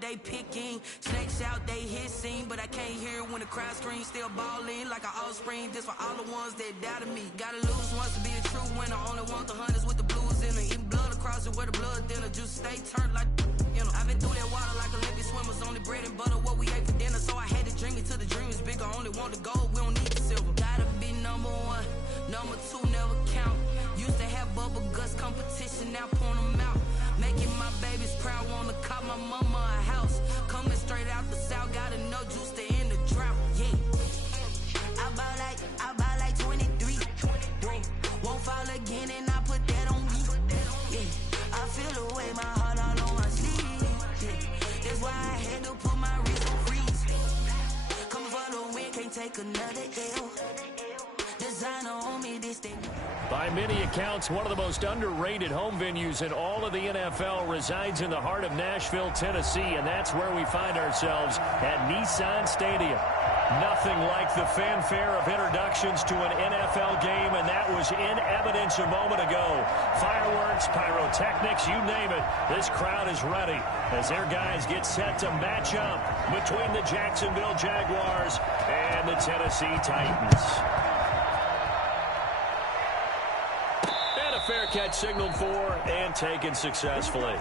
They picking snakes out, they hissing, but I can't hear when the crowd screams. Still balling like an offspring. This for all the ones that doubted me. Gotta lose once to be a true winner. Only want the hunters with the blues in it. Eating blood across it where the blood thinner. Just stay turned like you know. I've been through that water like Olympic swimmers. Only bread and butter what we ate for dinner. So I had to dream it till the dream is bigger. Only want the gold, we don't need the silver. Gotta be number one, number two never count. Used to have bubble guts competition, now point them out. Making my babies proud, wanna cop my mama a house. Coming straight out the south, gotta know juice to end the drought. Yeah, I buy like 23. Won't fall again, and I put that on me. Yeah, I feel the way, my heart all on my sleeve. Yeah, that's why I had to put my wrist on freeze. Coming for the win, can't take another L. Designer on me, this thing. By many accounts, one of the most underrated home venues in all of the NFL resides in the heart of Nashville, Tennessee, and that's where we find ourselves at Nissan Stadium. Nothing like the fanfare of introductions to an NFL game, and that was in evidence a moment ago. Fireworks, pyrotechnics, you name it. This crowd is ready as their guys get set to match up between the Jacksonville Jaguars and the Tennessee Titans. Fair catch signaled for and taken successfully.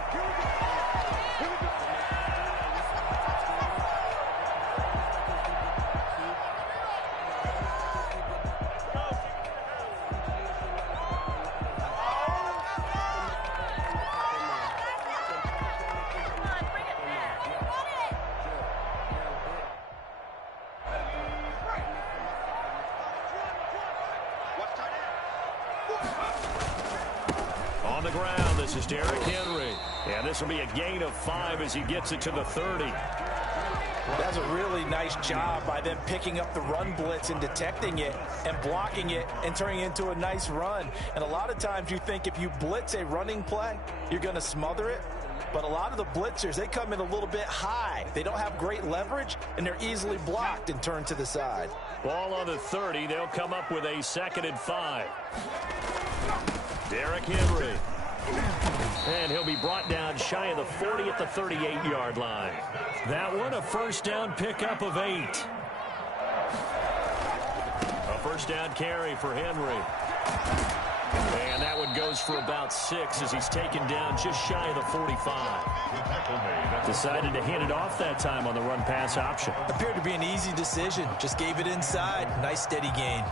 On the ground, this is Derrick Henry. And this will be a gain of 5 as he gets it to the 30. That's a really nice job by them picking up the run blitz and detecting it and blocking it and turning it into a nice run. And a lot of times you think if you blitz a running play, you're going to smother it. But a lot of the blitzers, they come in a little bit high. They don't have great leverage, and they're easily blocked and turned to the side. Ball on the 30. They'll come up with a 2nd and 5. Derrick Henry. And he'll be brought down shy of the 40 at the 38-yard line. That one, a first down pickup of 8. A first down carry for Henry. And that one goes for about 6 as he's taken down just shy of the 45. Decided to hand it off that time on the run-pass option. Appeared to be an easy decision. Just gave it inside. Nice steady gain.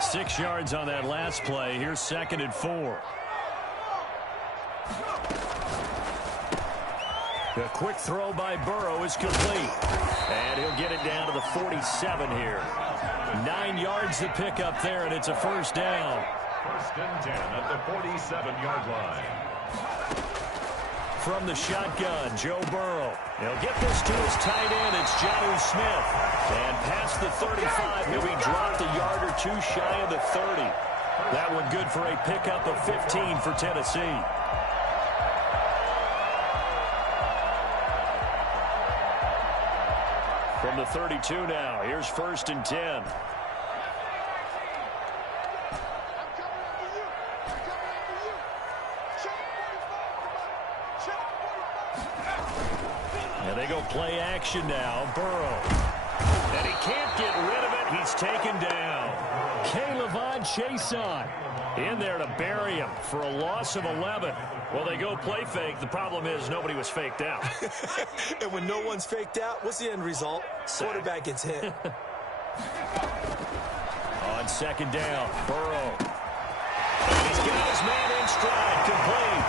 Six yards on that last play. Here's 2nd and 4. A quick throw by Burrow is complete. And he'll get it down to the 47 here. 9 yards to pick up there, and it's a first down. 1st and 10 at the 47-yard line. From the shotgun, Joe Burrow. He'll get this to his tight end. It's Jonnu Smith. And past the 35, he'll be dropped a yard or 2 shy of the 30. That one good for a pickup of 15 for Tennessee. From the 32 now. Here's 1st and 10. And they go play action now. Burrow. And he can't get rid of it. He's taken down. K'Lavon Chaisson in there to bury him for a loss of 11. Well, they go play fake. The problem is nobody was faked out. And when no one's faked out, what's the end result? Quarterback gets hit. On 2nd down, Burrow. And he's got his man in stride, complete.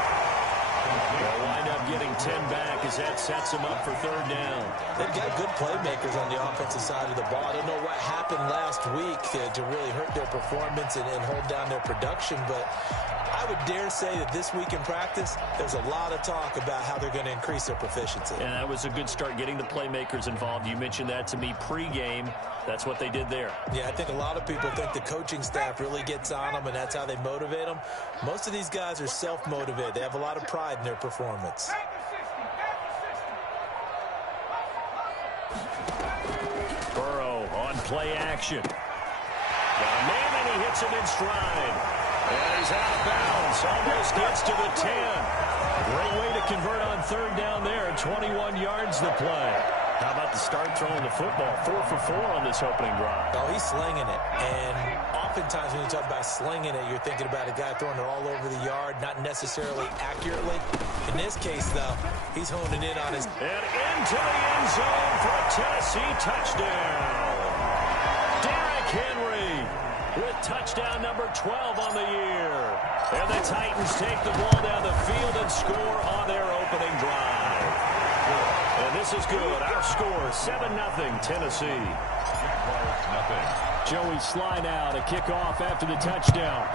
They'll wind up getting 10 back as that sets him up for 3rd down. They've got good playmakers on the offensive side of the ball. I don't know what happened last week to really hurt their performance and hold down their production, but I would dare say that this week in practice, there's a lot of talk about how they're going to increase their proficiency. And that was a good start, getting the playmakers involved. You mentioned that to me pregame. That's what they did there. Yeah, I think a lot of people think the coaching staff really gets on them, and that's how they motivate them. Most of these guys are self-motivated. They have a lot of pride in their performance. Burrow on play action. Got a man, and he hits him in stride. And he's out of bounds. Almost gets to the 10. Great way to convert on 3rd down there. 21 yards to play. How about the start throwing the football? 4 for 4 on this opening drive. Oh, he's slinging it. And oftentimes when you talk about slinging it, you're thinking about a guy throwing it all over the yard, not necessarily accurately. In this case, though, he's honing in on his... And into the end zone for a Tennessee touchdown. Derrick Henry with touchdown number 12 on the year. And the Titans take the ball down the field and score on their opening drive. And this is good. Our score, 7-0 Tennessee. Joey Sly now to kick off after the touchdown.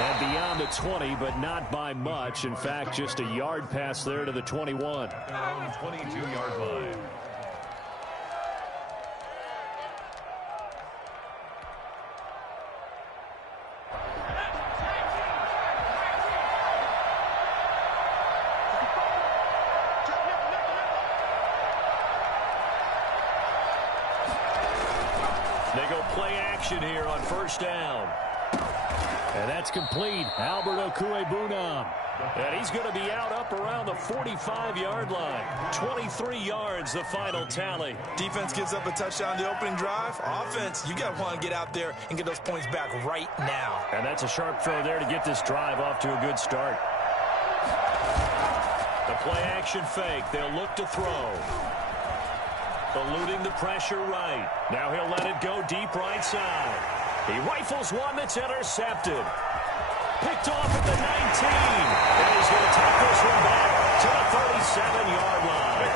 And beyond the 20, but not by much. In fact, just a yard pass there to the 21. 22-yard line. They go play action here on 1st down. And that's complete. Albert Okwuegbunam. And he's going to be out up around the 45-yard line. 23 yards, the final tally. Defense gives up a touchdown the opening drive. Offense, you got to want to get out there and get those points back right now. And that's a sharp throw there to get this drive off to a good start. The play action fake. They'll look to throw. Eluding the pressure right. Now he'll let it go deep right side. He rifles one that's intercepted. Picked off at the 19. And he's going to take this one back to the 37-yard line.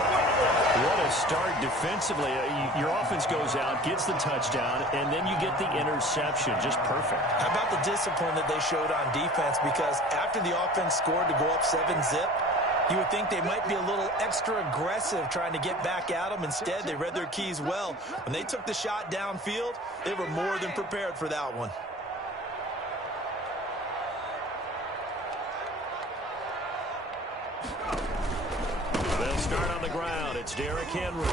What a start defensively. Your offense goes out, gets the touchdown, and then you get the interception. Just perfect. How about the discipline that they showed on defense? Because after the offense scored to go up 7-zip, you would think they might be a little extra aggressive trying to get back at them. Instead, they read their keys well. When they took the shot downfield, they were more than prepared for that one. They'll start on the ground. It's Derrick Henry.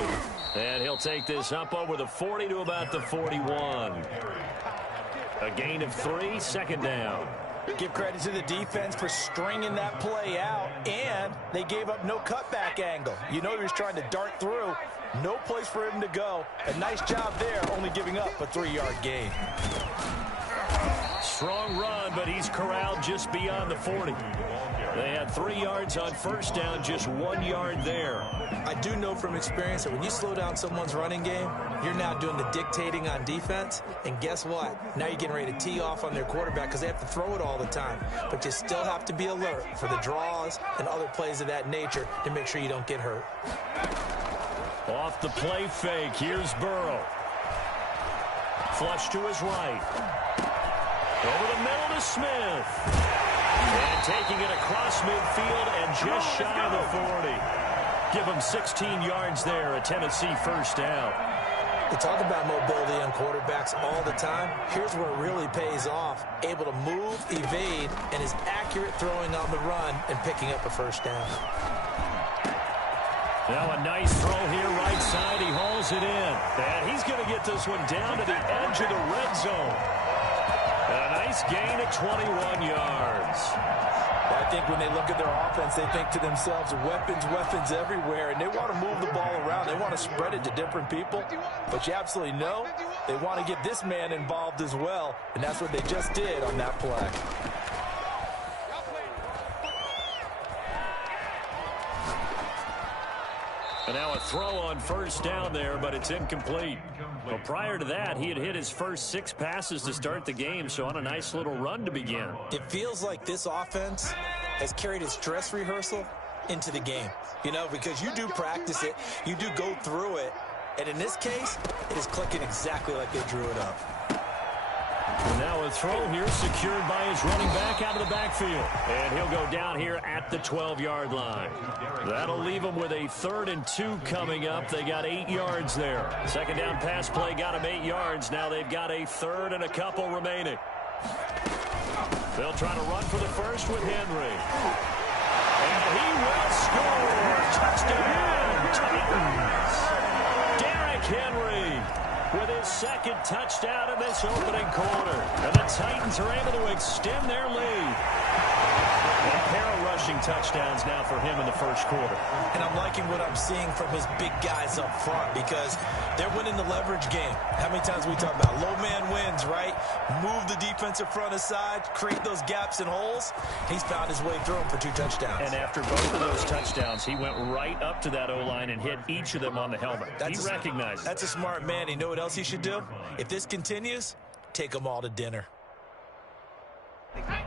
And he'll take this up over the 40 to about the 41. A gain of 3, 2nd down. Give credit to the defense for stringing that play out, and they gave up no cutback angle. You know he was trying to dart through. No place for him to go. A nice job there, only giving up a 3-yard gain. Strong run, but he's corralled just beyond the 40. They had 3 yards on 1st down, just 1 yard there. I do know from experience that when you slow down someone's running game, you're now doing the dictating on defense. And guess what? Now you're getting ready to tee off on their quarterback because they have to throw it all the time. But you still have to be alert for the draws and other plays of that nature to make sure you don't get hurt. Off the play fake, here's Burrow. Flush to his right. Over the middle to Smith. And taking it across midfield and just shy of the 40. Give him 16 yards there, a Tennessee 1st down. You talk about mobility on quarterbacks all the time. Here's where it really pays off. Able to move, evade, and is accurate throwing on the run and picking up a first down. Now a nice throw here right side. He hauls it in. And he's going to get this one down to the edge of the red zone. A nice gain at 21 yards. I think when they look at their offense, they think to themselves, weapons, weapons everywhere, and they want to move the ball around. They want to spread it to different people, but you absolutely know they want to get this man involved as well, and that's what they just did on that play. And now a throw on first down there, but it's incomplete. Well, prior to that, he had hit his first 6 passes to start the game, so on a nice little run to begin. It feels like this offense has carried its dress rehearsal into the game, you know, because you do practice it, you do go through it, and in this case, it is clicking exactly like they drew it up. And now a throw here secured by his running back out of the backfield. And he'll go down here at the 12-yard line. That'll leave them with a 3rd and 2 coming up. They got 8 yards there. Second down pass play got them 8 yards. Now they've got a 3rd and a couple remaining. They'll try to run for the first with Henry. And he will score. Touchdown, Titans. Derrick Henry with his 2nd touchdown in this opening quarter. And the Titans are able to extend their lead. A pair of rushing touchdowns now for him in the first quarter. And I'm liking what I'm seeing from his big guys up front because they're winning the leverage game. How many times we talk about low man wins, right? Move the defensive front aside, create those gaps and holes. He's found his way through them for 2 touchdowns. And after both of those touchdowns, he went right up to that O-line and hit each of them on the helmet. He recognized it. That's a smart man. You know what else he should do? If this continues, take them all to dinner.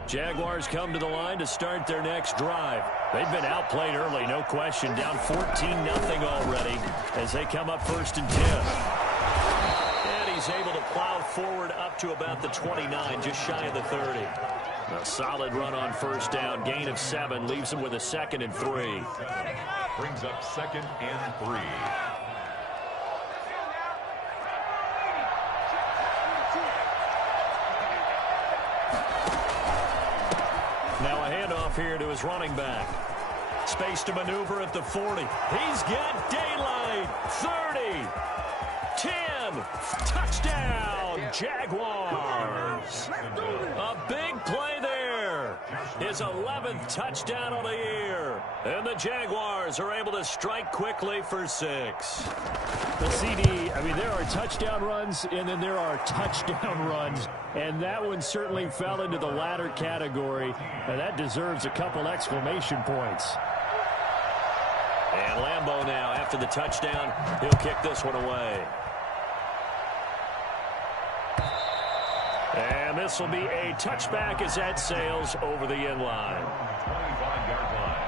Jaguars come to the line to start their next drive. They've been outplayed early, no question. Down 14-0 already as they come up 1st and 10. And he's able to plow forward up to about the 29, just shy of the 30. A solid run on first down. Gain of 7 leaves him with a 2nd and 3. Brings up 2nd and 3. Now a handoff here to his running back. Space to maneuver at the 40. He's got daylight. 30. 10. Touchdown, Jaguars. A big play there. His 11th touchdown of the year. And the Jaguars are able to strike quickly for 6. The CD, I mean, there are touchdown runs, and then there are touchdown runs. And that one certainly fell into the latter category. And that deserves a couple exclamation points. And Lambeau now, after the touchdown, he'll kick this one away. And this will be a touchback as that sails over the end line. 25-yard line.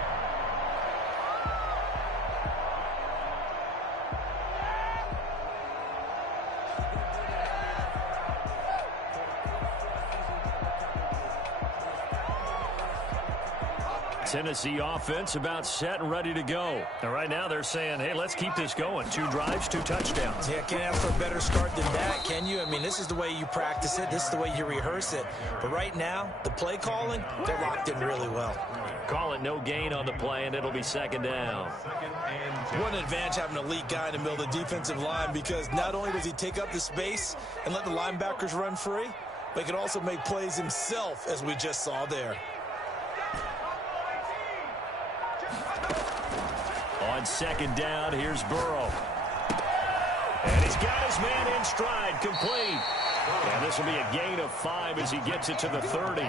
Tennessee offense about set and ready to go. And right now they're saying, hey, let's keep this going. 2 drives, 2 touchdowns. Yeah, can't ask for a better start than that, can you? I mean, this is the way you practice it. This is the way you rehearse it. But right now, the play calling, they're locked in really well. Call it no gain on the play, and it'll be 2nd down. What an advantage having an elite guy in the middle of the defensive line, because not only does he take up the space and let the linebackers run free, but he can also make plays himself, as we just saw there. On 2nd down, here's Burrow. And he's got his man in stride, complete. And this will be a gain of 5 as he gets it to the 30.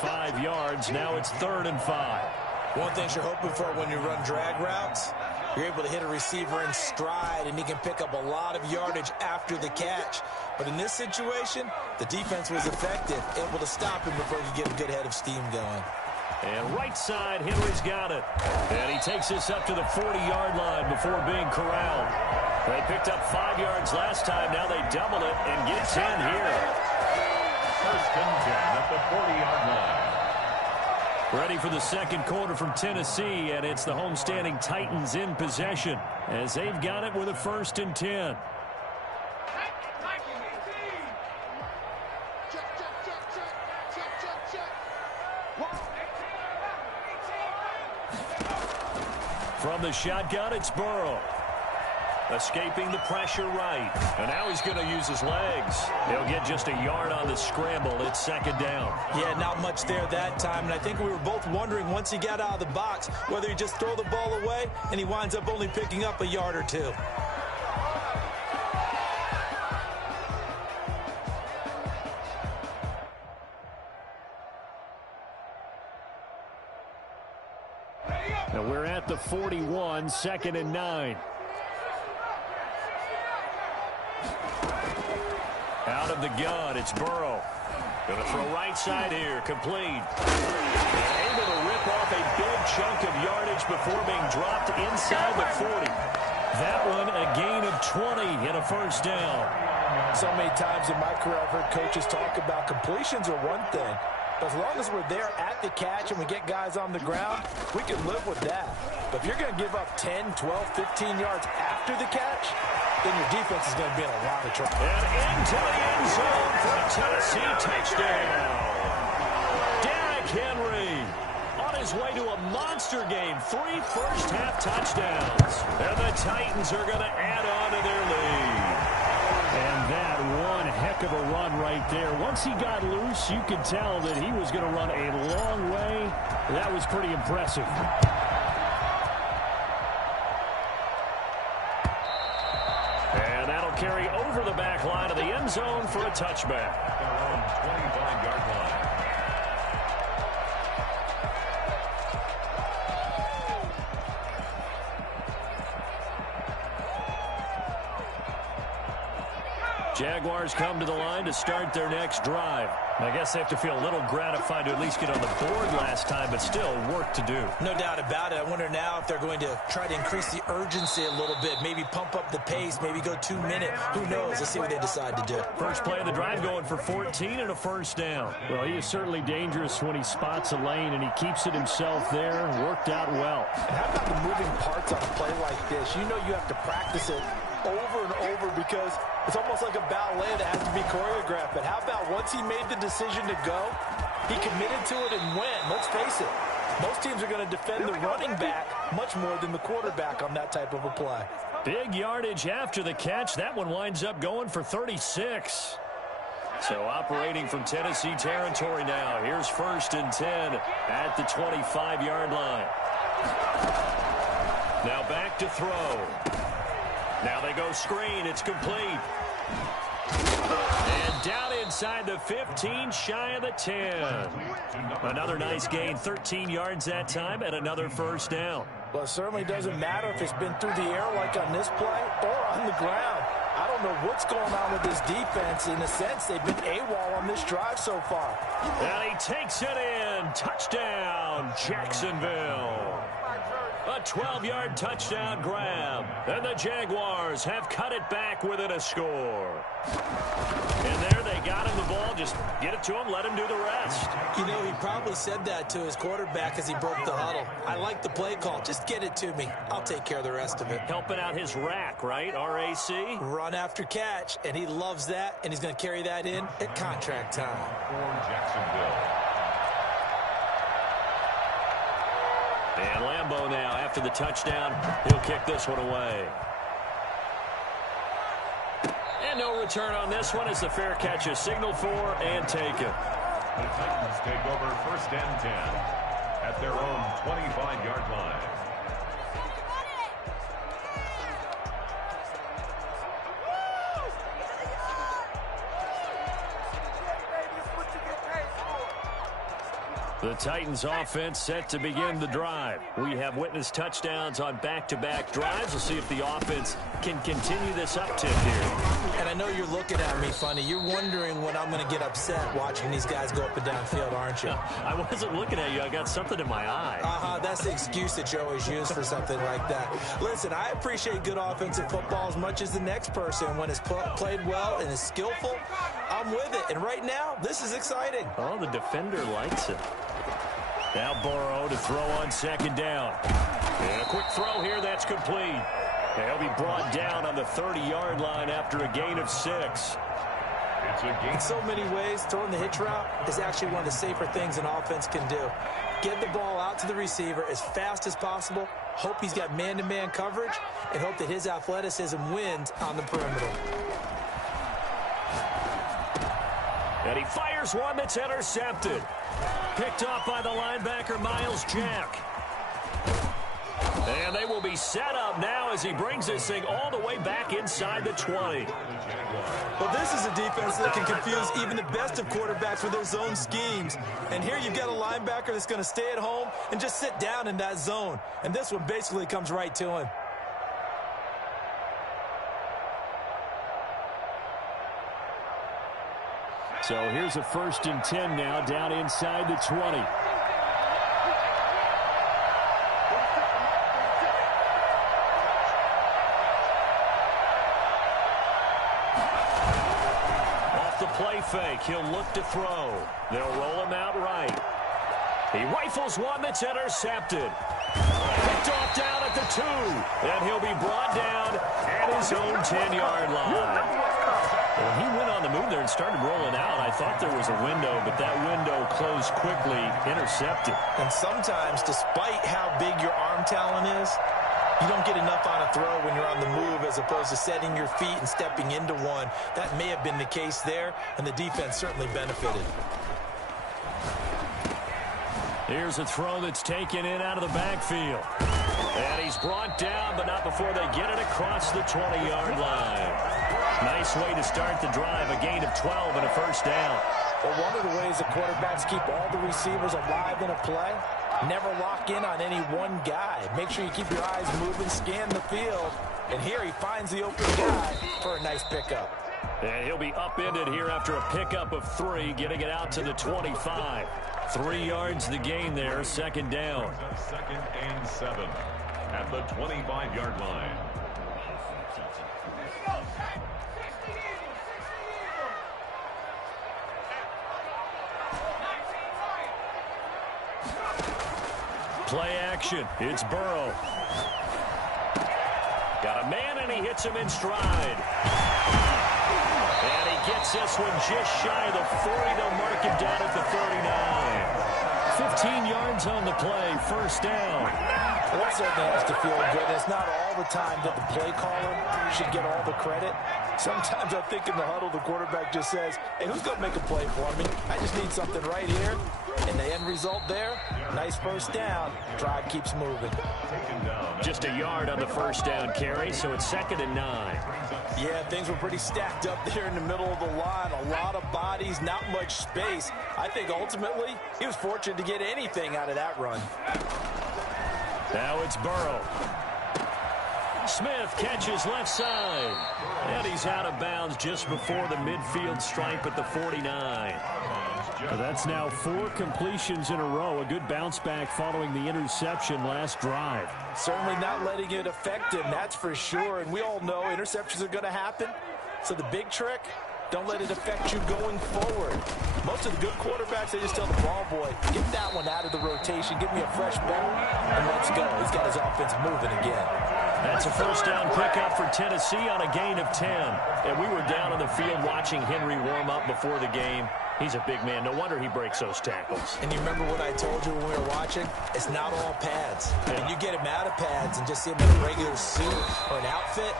5 yards, now it's 3rd and 5. One thing you're hoping for when you run drag routes, you're able to hit a receiver in stride, and he can pick up a lot of yardage after the catch. But in this situation, the defense was effective, able to stop him before he could get a good head of steam going. And right side, Henry's got it. And he takes this up to the 40-yard line before being corralled. They picked up 5 yards last time. Now they double it and get 10 here. 1st and 10 at the 40-yard line. Ready for the 2nd quarter from Tennessee, and it's the homestanding Titans in possession as they've got it with a 1st and 10. From the shotgun, it's Burrow. Escaping the pressure right. And now he's going to use his legs. He'll get just a yard on the scramble. It's second down. Yeah, not much there that time. And I think we were both wondering once he got out of the box whether he just throw the ball away and he winds up only picking up a yard or two. And we're at the 41, 2nd and 9. Out of the gun, it's Burrow. Going to throw right side here, complete. Able to rip off a big chunk of yardage before being dropped inside the 40. That one, a gain of 20 and a first down. So many times in my career I've heard coaches talk about completions are one thing. But as long as we're there at the catch and we get guys on the ground, we can live with that. But if you're going to give up 10, 12, 15 yards after the catch, then your defense is going to be in a lot of trouble. And into the end zone for a Tennessee touchdown. Derrick Henry on his way to a monster game. 3 first-half touchdowns. And the Titans are going to add on to their lead. And that one heck of a run right there. Once he got loose, you could tell that he was going to run a long way. That was pretty impressive. And that'll carry over the back line of the end zone for a touchback. They're on 25-yard line. Jaguars come to the line to start their next drive. I guess they have to feel a little gratified to at least get on the board last time, but still work to do. No doubt about it. I wonder now if they're going to try to increase the urgency a little bit, maybe pump up the pace, maybe go 2 minute. Who knows? Let's see what they decide to do. First play of the drive going for 14 and a first down. Well, he is certainly dangerous when he spots a lane, and he keeps it himself there. Worked out well. And how about the moving parts on a play like this? You know you have to practice it over and over because it's almost like a ballet that has to be choreographed. But how about once he made the decision to go, he committed to it and went. Let's face it, most teams are going to defend the running back much more than the quarterback on that type of a play. Big yardage after the catch. That one winds up going for 36. So operating from Tennessee territory now. Here's 1st and 10 at the 25-yard line. Now back to throw. Now they go screen. It's complete. And down inside the 15, shy of the 10. Another nice gain, 13 yards that time, and another first down. Well, it certainly doesn't matter if it's been through the air like on this play or on the ground. I don't know what's going on with this defense. In a sense, they've been AWOL on this drive so far. And he takes it in. Touchdown, Jacksonville. A 12-yard touchdown grab. And the Jaguars have cut it back within a score. And there they got him the ball. Just get it to him, let him do the rest. You know, he probably said that to his quarterback as he broke the huddle. I like the play call. Just get it to me. I'll take care of the rest of it. Helping out his rack, right? RAC? Run after catch, and he loves that, and he's going to carry that in at contract time. For Jacksonville. And Lambeau now, after the touchdown, he'll kick this one away. And no return on this one as the fair catch is signaled for and taken. The Titans take over 1st and 10 at their own 25-yard line. The Titans offense set to begin the drive. We have witnessed touchdowns on back-to-back drives. We'll see if the offense can continue this uptick here. And I know you're looking at me funny. You're wondering when I'm going to get upset watching these guys go up and down field, aren't you? I wasn't looking at you. I got something in my eye. That's the excuse that you always use for something like that. Listen, I appreciate good offensive football as much as the next person. When it's played well and is skillful, I'm with it. And right now, this is exciting. Oh, the defender likes it. Now Burrow to throw on 2nd down. And a quick throw here, that's complete. And he'll be brought down on the 30-yard line after a gain of 6. In so many ways, throwing the hitch route is actually one of the safer things an offense can do. get the ball out to the receiver as fast as possible, hope he's got man-to-man coverage, and hope that his athleticism wins on the perimeter. And he fires one that's intercepted. Picked off by the linebacker, Miles Jack. And they will be set up now as he brings this thing all the way back inside the 20. Well, this is a defense that can confuse even the best of quarterbacks with their zone schemes. And here you've got a linebacker that's going to stay at home and just sit down in that zone. And this one basically comes right to him. So here's a 1st and 10 now down inside the 20. Off the play fake, he'll look to throw. They'll roll him out right. He rifles one that's intercepted. Picked off down at the 2. And he'll be brought down at his own 10-yard line. When he went on the move there and started rolling out, I thought there was a window, but that window closed quickly, intercepted. And sometimes, despite how big your arm talent is, you don't get enough on a throw when you're on the move as opposed to setting your feet and stepping into one. That may have been the case there, and the defense certainly benefited. Here's a throw that's taken in out of the backfield. And he's brought down, but not before they get it across the 20-yard line. Nice way to start the drive, a gain of 12 and a 1st down. Well, one of the ways the quarterbacks keep all the receivers alive in a play, never lock in on any one guy. Make sure you keep your eyes moving, scan the field, and here he finds the open guy for a nice pickup. And he'll be upended here after a pickup of 3, getting it out to the 25. 3 yards the gain there, 2nd down. 2nd and 7 at the 25-yard line. Play action. It's Burrow. Got a man, and he hits him in stride. And he gets this one just shy of the 40. They'll mark him down at the 39. 15 yards on the play, 1st down. Well, that certainly has to feel good. It's not all the time that the play caller should get all the credit. Sometimes I think in the huddle, the quarterback just says, hey, who's going to make a play for me? I just need something right here. And the end result there, nice 1st down. Drive keeps moving. Just a yard on the 1st down carry, so it's 2nd and 9. Yeah, things were pretty stacked up there in the middle of the line. A lot of bodies, not much space. I think ultimately he was fortunate to get anything out of that run. Now it's Burrow. Smith catches left side. And he's out of bounds just before the midfield stripe at the 49. So that's now 4 completions in a row. A good bounce back following the interception last drive. Certainly not letting it affect him, that's for sure. And we all know interceptions are going to happen. So the big trick, don't let it affect you going forward. Most of the good quarterbacks, they just tell the ball boy, get that one out of the rotation, give me a fresh ball, and let's go. He's got his offense moving again. That's a 1st down pickup for Tennessee on a gain of 10. And we were down on the field watching Henry warm up before the game. He's a big man. No wonder he breaks those tackles. And you remember what I told you when we were watching? It's not all pads. When you get him out of pads and just see him in a regular suit or an outfit,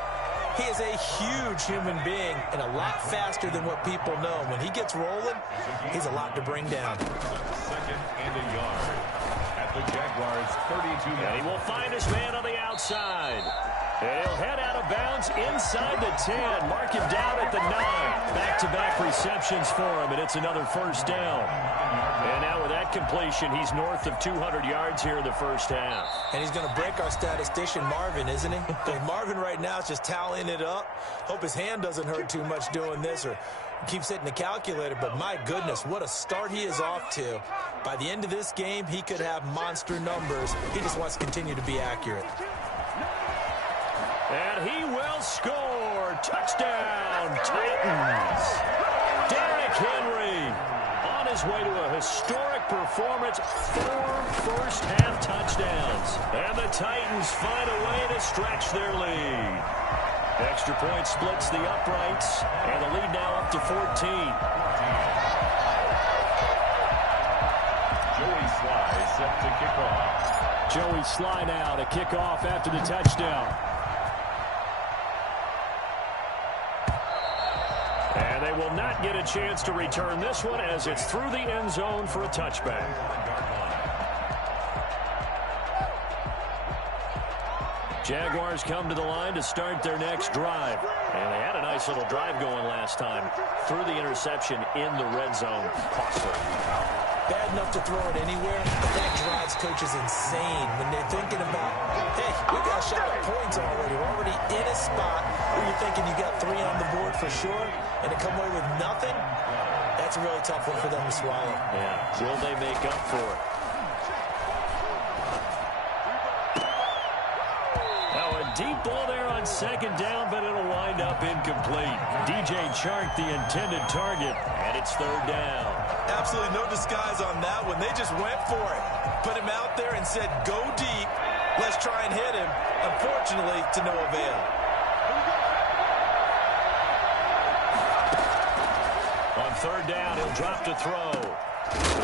he is a huge human being and a lot faster than what people know. When he gets rolling, he's a lot to bring down. 2nd and a yard at the Jaguars' 32. And he will find his man on the outside. And he'll head out of bounds inside the 10. Mark him down at the 9. Back-to-back receptions for him, and it's another 1st down. And now with that completion, he's north of 200 yards here in the 1st half. And he's going to break our statistician Marvin, isn't he? Marvin right now is just tallying it up. Hope his hand doesn't hurt too much doing this or keeps hitting the calculator. But my goodness, what a start he is off to. By the end of this game, he could have monster numbers. He just wants to continue to be accurate. And he will score. Touchdown, Titans. Derrick Henry on his way to a historic performance. 4 first-half touchdowns. And the Titans find a way to stretch their lead. Extra point splits the uprights, and the lead now up to 14. Joey Slice set to kick off. Joey Sly now to kick off after the touchdown. And they will not get a chance to return this one as it's through the end zone for a touchback. Jaguars come to the line to start their next drive. And they had a nice little drive going last time. Through the interception in the red zone. Costly. Bad enough to throw it anywhere, but that drives coaches insane when they're thinking about, hey, we got a shot at points already. We're already in a spot where you're thinking you got 3 on the board for sure, and to come away with nothing, that's a really tough one for them to swallow. Yeah. Will they make up for it? Now a deep ball there on second down, but it'll wind up incomplete. DJ Chark, the intended target, and it's third down. Absolutely no disguise on that one. They just went for it. Put him out there and said, go deep. Let's try and hit him. Unfortunately, to no avail. On third down, he'll drop to throw.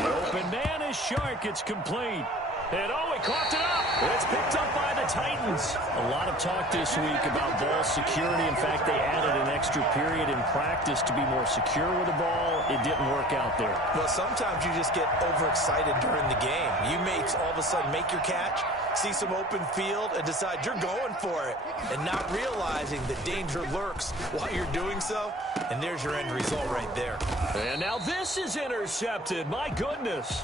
The open man is Chark. It's complete. And he coughed it up. It's picked up by the Titans. A lot of talk this week about ball security. In fact, they added an extra period in practice to be more secure with the ball. It didn't work out there. Well, sometimes you just get overexcited during the game. You may all of a sudden make your catch, see some open field, and decide you're going for it, and not realizing that danger lurks while you're doing so. And there's your end result right there. And now this is intercepted. My goodness.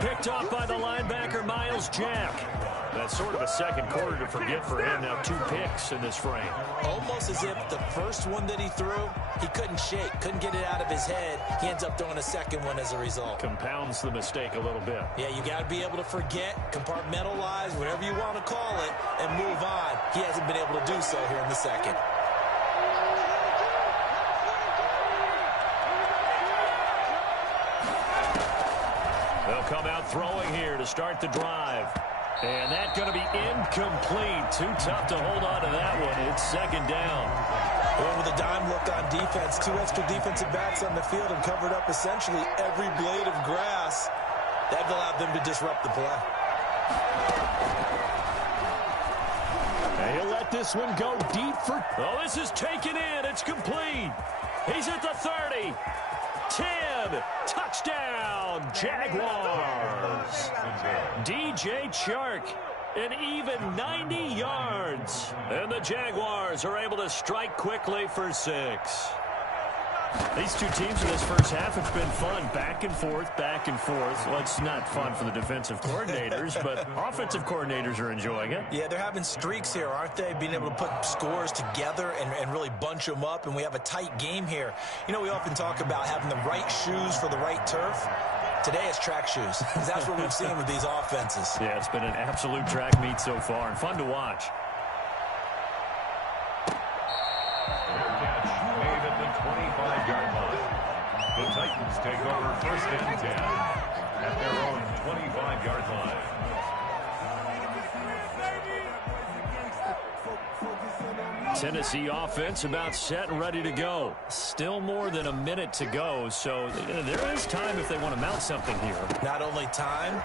Picked off by the linebacker, Miles Jack. That's sort of a second quarter to forget for him. Now 2 picks in this frame. Almost as if the first one that he threw, he couldn't shake, couldn't get it out of his head. He ends up throwing a second one as a result. Compounds the mistake a little bit. Yeah, you got to be able to forget, compartmentalize, whatever you want to call it, and move on. He hasn't been able to do so here in the second. They'll come out throwing here to start the drive. And that's going to be incomplete. Too tough to hold on to that one. It's second down. Going with a dime look on defense. 2 extra defensive backs on the field and covered up essentially every blade of grass. That allowed them to disrupt the play. And he'll let this one go deep for... Oh, this is taken in. It's complete. He's at the 30. 10. Touchdown, Jaguars. DJ Chark, an even 90 yards. And the Jaguars are able to strike quickly for 6. These two teams in this first half, it's been fun. Back and forth, back and forth. Well, it's not fun for the defensive coordinators, but offensive coordinators are enjoying it. Yeah, they're having streaks here, aren't they? Being able to put scores together and really bunch them up, and we have a tight game here. You know, we often talk about having the right shoes for the right turf. Today it's track shoes. That's what we've seen with these offenses. Yeah, it's been an absolute track meet so far, and fun to watch. The Titans take over first and 10 at their own 25-yard line. Tennessee offense about set and ready to go. Still more than a minute to go, so there is time if they want to mount something here. Not only time,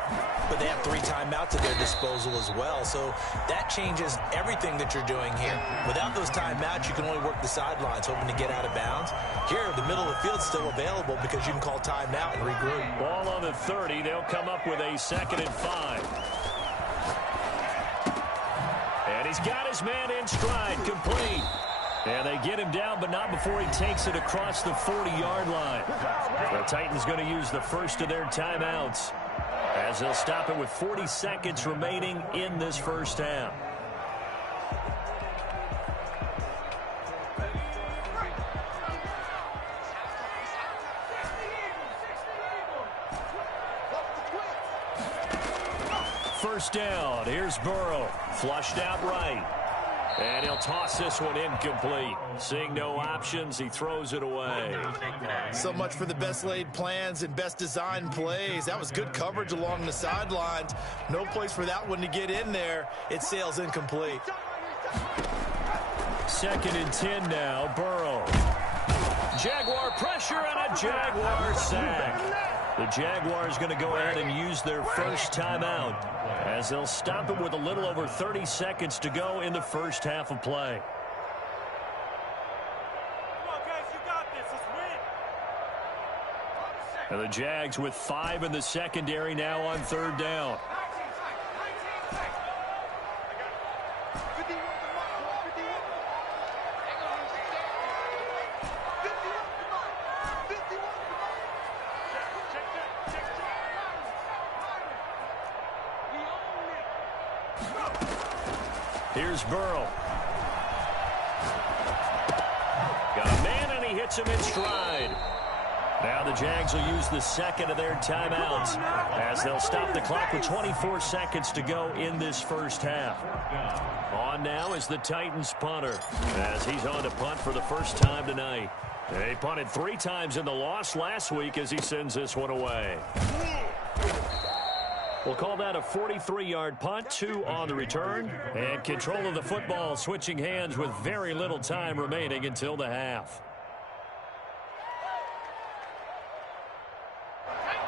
but they have 3 timeouts at their disposal as well, so that changes everything that you're doing here. Without those timeouts, you can only work the sidelines, hoping to get out of bounds. Here, the middle of the field's still available because you can call timeout and regroup. Ball on the 30. They'll come up with a 2nd and 5. And he's got his man in stride, complete. And they get him down, but not before he takes it across the 40-yard line. The Titans going to use the first of their timeouts as they'll stop it with 40 seconds remaining in this first half. First down. Here's Burrow. Flushed out right. And he'll toss this one incomplete. Seeing no options, he throws it away. So much for the best laid plans and best designed plays. That was good coverage along the sidelines. No place for that one to get in there. It sails incomplete. 2nd and 10 now. Burrow. Jaguar pressure and a Jaguar sack. The Jaguars going to go ahead and use their first timeout as they'll stop it with a little over 30 seconds to go in the first half of play. Come on, guys, you got this. Let's win. And the Jags with 5 in the secondary now on third down. Here's Burrow. Got a man, and he hits him in stride. Now the Jags will use the second of their timeouts as they'll stop the clock with 24 seconds to go in this first half. On now is the Titans punter as he's on to punt for the first time tonight. They punted 3 times in the loss last week as he sends this one away. We'll call that a 43-yard punt, 2 on the return, and control of the football switching hands with very little time remaining until the half.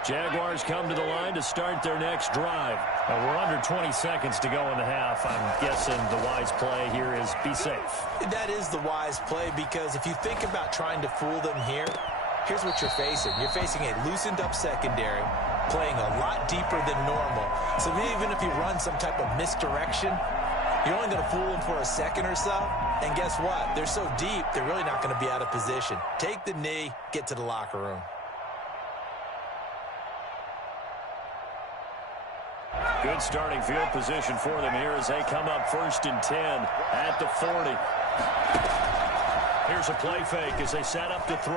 Jaguars come to the line to start their next drive. We're under 20 seconds to go in the half. I'm guessing the wise play here is be safe. That is the wise play, because if you think about trying to fool them here, here's what you're facing. You're facing a loosened-up secondary, playing a lot deeper than normal. So even if you run some type of misdirection, you're only going to fool them for a second or so. And guess what? They're so deep, they're really not going to be out of position. Take the knee, get to the locker room. Good starting field position for them here as they come up 1st and 10 at the 40. Here's a play fake as they set up to throw.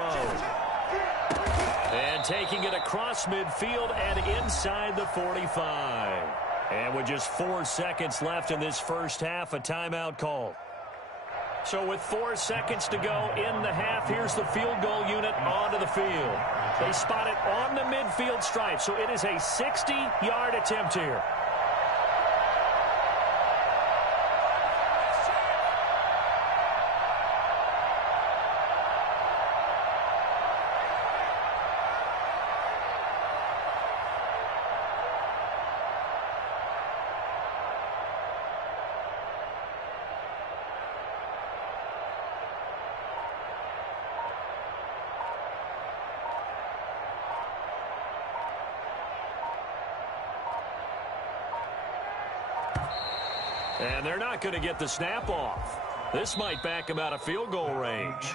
And taking it across midfield and inside the 45. And with just 4 seconds left in this first half, a timeout call. So with 4 seconds to go in the half, here's the field goal unit onto the field. They spot it on the midfield stripe, so it is a 60-yard attempt here. And they're not going to get the snap off. This might back them out of field goal range.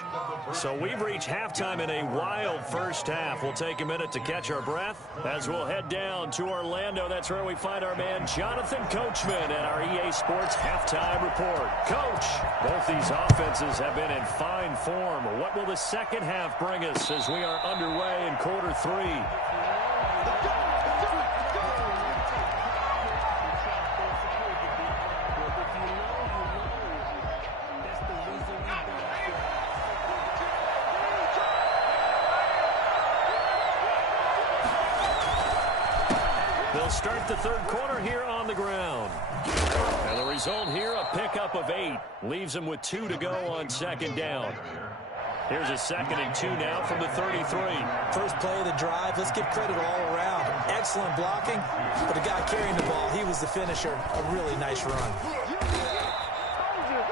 So we've reached halftime in a wild first half. We'll take a minute to catch our breath as we'll head down to Orlando. That's where we find our man Jonathan Coachman at our EA Sports Halftime Report. Coach, both these offenses have been in fine form. What will the second half bring us as we are underway in quarter 3? Start the third quarter here on the ground. And the result here, a pickup of 8. Leaves them with 2 to go on second down. Here's a 2nd and 2 now from the 33. First play of the drive. Let's give credit all around. Excellent blocking, but the guy carrying the ball, he was the finisher. A really nice run.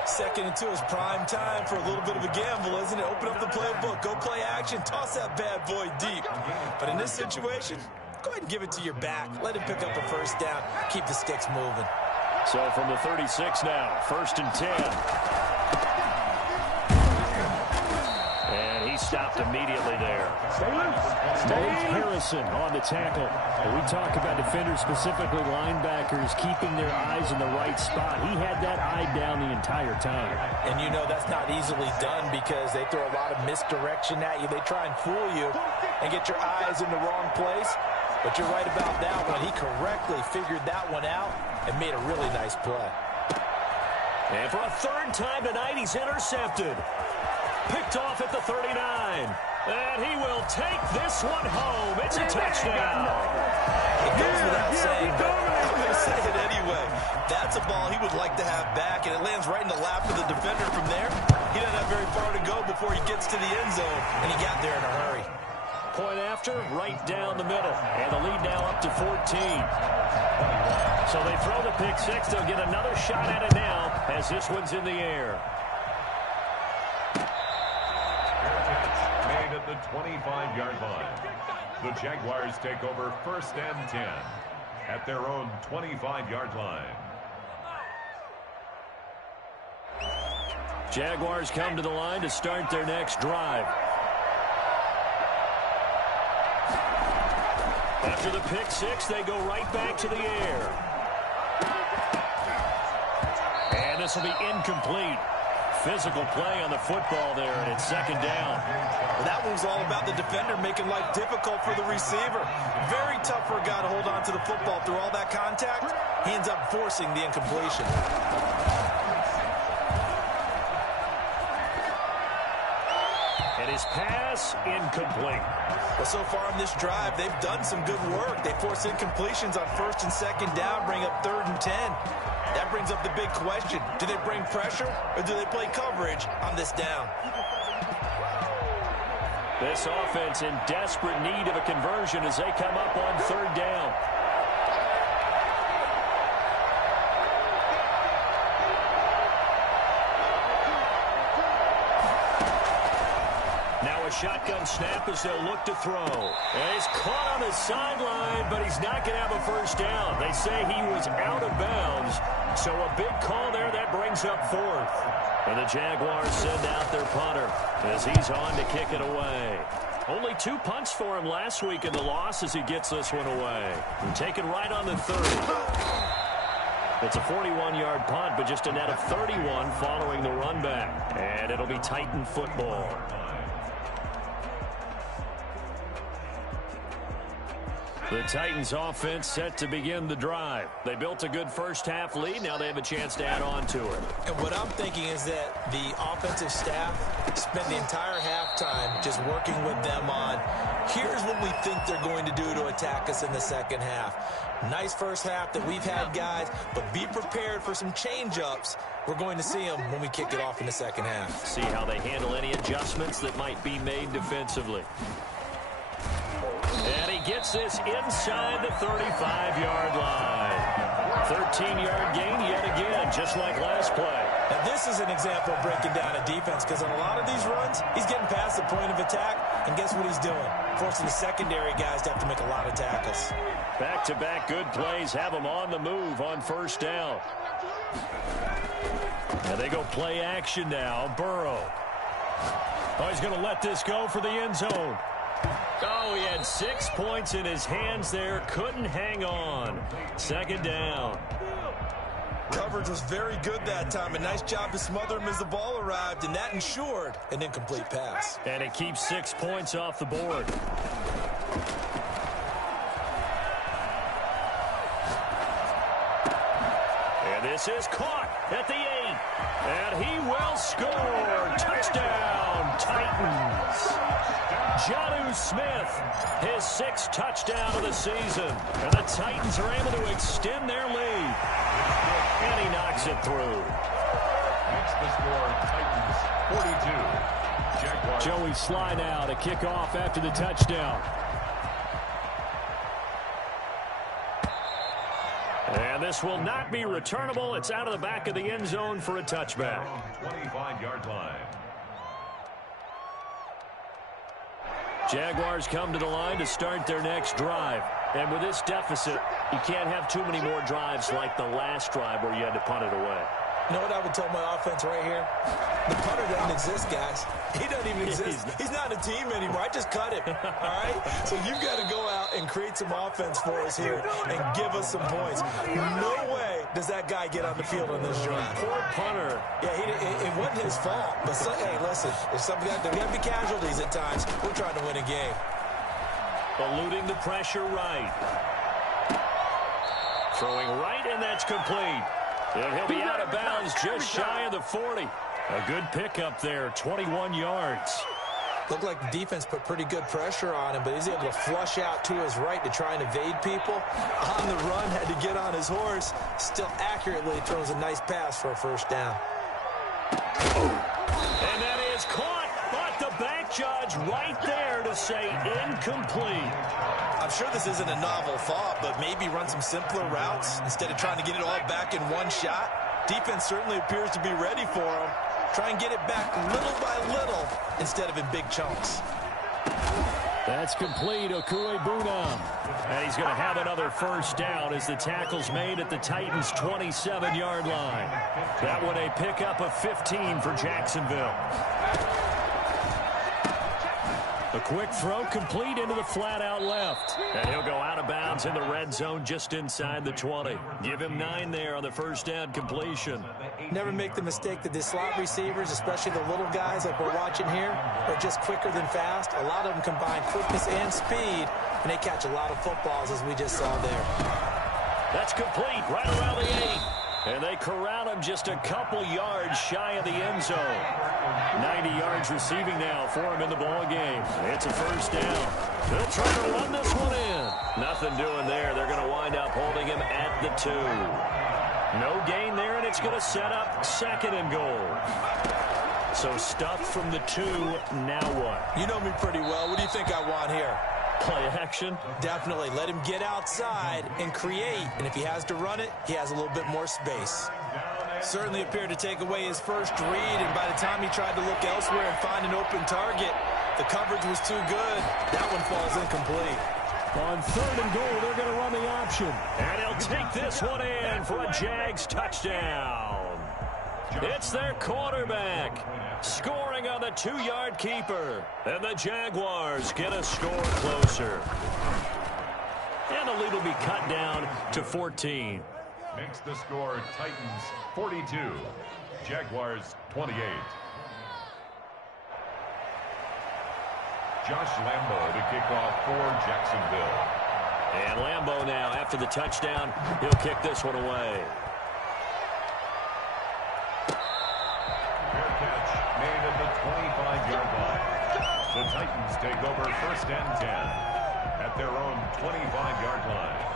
2nd and 2 is prime time for a little bit of a gamble, isn't it? Open up the playbook. Go play action. Toss that bad boy deep. But in this situation, go ahead and give it to your back. Let him pick up a first down. Keep the sticks moving. So from the 36 now, 1st and 10. And he stopped immediately there. Harrison on the tackle. When we talk about defenders, specifically linebackers, keeping their eyes in the right spot. He had that eye down the entire time. And you know that's not easily done because they throw a lot of misdirection at you. They try and fool you and get your eyes in the wrong place. But you're right about that one. He correctly figured that one out and made a really nice play. And for a 3rd time tonight, he's intercepted. Picked off at the 39. And he will take this one home. It's a touchdown. It goes without saying, but I'm going to say it anyway. That's a ball he would like to have back, and it lands right in the lap of the defender from there. He doesn't have very far to go before he gets to the end zone, and he got there in a hurry. point after, right down the middle. And the lead now up to 14. So they throw the pick six. They'll get another shot at it now as this one's in the air. Made at the 25-yard line. The Jaguars take over 1st and 10 at their own 25-yard line. Jaguars come to the line to start their next drive. After the pick six, they go right back to the air. And this will be incomplete. Physical play on the football there, and it's 2nd down. Well, that one's all about the defender making life difficult for the receiver. Very tough for a guy to hold on to the football through all that contact. He ends up forcing the incompletion. And his pass incomplete. Well, so far in this drive, they've done some good work. They force incompletions on 1st and 2nd down, bring up 3rd and 10. That brings up the big question. Do they bring pressure or do they play coverage on this down? This offense in desperate need of a conversion as they come up on 3rd down. Now a shotgun snap as they'll look to throw. And he's caught on the sideline, but he's not going to have a 1st down. They say he was out of bounds. So a big call there that brings up 4th. And the Jaguars send out their punter as he's on to kick it away. Only 2 punts for him last week in the loss as he gets this one away. And taken right on the 30. It's a 41-yard punt, but just a net of 31 following the run back. And it'll be Titan football. The Titans offense set to begin the drive. They built a good first-half lead. Now they have a chance to add on to it. And what I'm thinking is that the offensive staff spent the entire halftime just working with them on, here's what we think they're going to do to attack us in the 2nd half. Nice first half that we've had, guys, but be prepared for some change-ups. We're going to see them when we kick it off in the 2nd half. See how they handle any adjustments that might be made defensively. And he gets this inside the 35-yard line. 13-yard gain yet again, just like last play. Now, this is an example of breaking down a defense because on a lot of these runs, he's getting past the point of attack, and guess what he's doing? Forcing the secondary guys to have to make a lot of tackles. Back-to-back good plays have them on the move on 1st down. And they go play action now. Burrow. Oh, he's going to let this go for the end zone. Oh, he had 6 points in his hands there. Couldn't hang on. 2nd down. Coverage was very good that time. A nice job to smother him as the ball arrived, and that ensured an incomplete pass. And it keeps 6 points off the board. And this is caught at the 8. And he will score. Touchdown, Titans. Jonnu Smith, his 6th touchdown of the season. And the Titans are able to extend their lead. And he knocks it through. Makes the score Titans 42. Jaguars. Joey Sly now to kick off after the touchdown. And this will not be returnable. It's out of the back of the end zone for a touchback. 25-yard line. Jaguars come to the line to start their next drive. And with this deficit, you can't have too many more drives like the last drive where you had to punt it away. You know what I would tell my offense right here? The punter doesn't exist, guys. He doesn't even exist. He's not a team anymore. I just cut him, all right? So you've got to go out and create some offense for us here and give us some points. No way does that guy get on the field on this drive. Poor punter. Yeah, it wasn't his fault. But, hey, listen, if there got to be casualties at times, we're trying to win a game. Eluding the pressure right. Throwing right, and that's complete. And he'll be out of bounds just shy of the 40. A good pickup there, 21 yards. Looked like the defense put pretty good pressure on him, but he's able to flush out to his right to try and evade people. On the run, had to get on his horse. Still accurately throws a nice pass for a 1st down. And that is caught, but the back judge right there to say incomplete. I'm sure this isn't a novel thought, but maybe run some simpler routes instead of trying to get it all back in one shot. Defense certainly appears to be ready for him. Try and get it back little by little instead of in big chunks. That's complete, Okuebunam. And he's going to have another first down as the tackle's made at the Titans' 27-yard line. That one a pickup of 15 for Jacksonville. A quick throw complete into the flat out left. And he'll go out of bounds in the red zone just inside the 20. Give him 9 there on the first down completion. Never make the mistake that the slot receivers, especially the little guys like we're watching here, are just quicker than fast. A lot of them combine quickness and speed, and they catch a lot of footballs as we just saw there. That's complete right around the 8. And they corral him just a couple yards shy of the end zone. 90 yards receiving now for him in the ball game. It's a first down. They'll try to run this one in. Nothing doing there. They're going to wind up holding him at the 2. No gain there, and it's going to set up second and goal. So stuffed from the 2. Now what? You know me pretty well. What do you think I want here? Play action? Definitely. Let him get outside and create. And if he has to run it, he has a little bit more space. Certainly appeared to take away his first read, and by the time he tried to look elsewhere and find an open target, the coverage was too good. That one falls incomplete. On third and goal, they're going to run the option. And he'll take this one in for a Jags touchdown. It's their quarterback scoring on the 2-yard keeper. And the Jaguars get a score closer. And the lead will be cut down to 14. Makes the score Titans 42, Jaguars 28. Josh Lambo to kick off for Jacksonville. And Lambo now, after the touchdown, he'll kick this one away. Fair catch made at the 25-yard line. The Titans take over first and 10 at their own 25-yard line.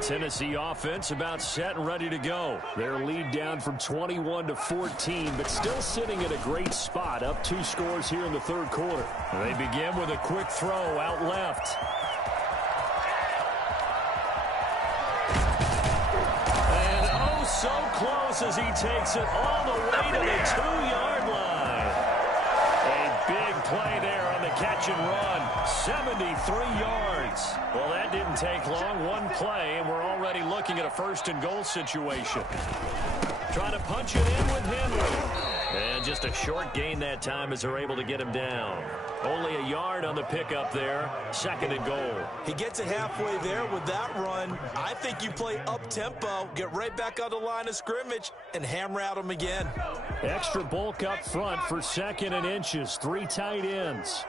Tennessee offense about set and ready to go. Their lead down from 21 to 14, but still sitting at a great spot, up 2 scores here in the third quarter. They begin with a quick throw out left. And oh, so close as he takes it all the way to the 2-yard line. A big play there on the catch and run. 73 yards. Well, that didn't take long. One play, and we're already looking at a first and goal situation. Trying to punch it in with Henry. And just a short gain that time as they're able to get him down. Only a yard on the pickup there. Second and goal. He gets it halfway there with that run. I think you play up-tempo, get right back on the line of scrimmage, and hammer out him again. Extra bulk up front for second and inches. 3 tight ends.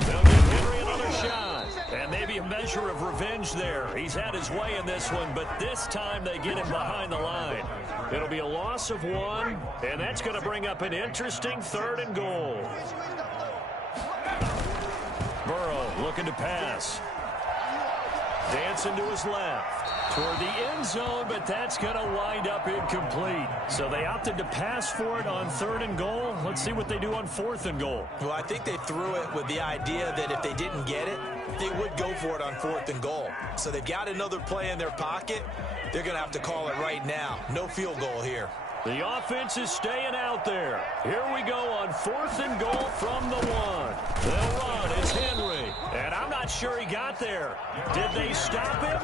They'll give Henry another shot. And maybe a measure of revenge there. He's had his way in this one, but this time they get him behind the line. It'll be a loss of 1, and that's going to bring up an interesting third and goal. Burrow looking to pass. Dancing to his left. Toward the end zone, but that's going to wind up incomplete. So they opted to pass for it on third and goal. Let's see what they do on fourth and goal. Well, I think they threw it with the idea that if they didn't get it, they would go for it on fourth and goal. So they've got another play in their pocket. They're going to have to call it right now. No field goal here. The offense is staying out there. Here we go on fourth and goal from the 1. They'll run. It's Henry. And I'm not sure he got there. Did they stop him?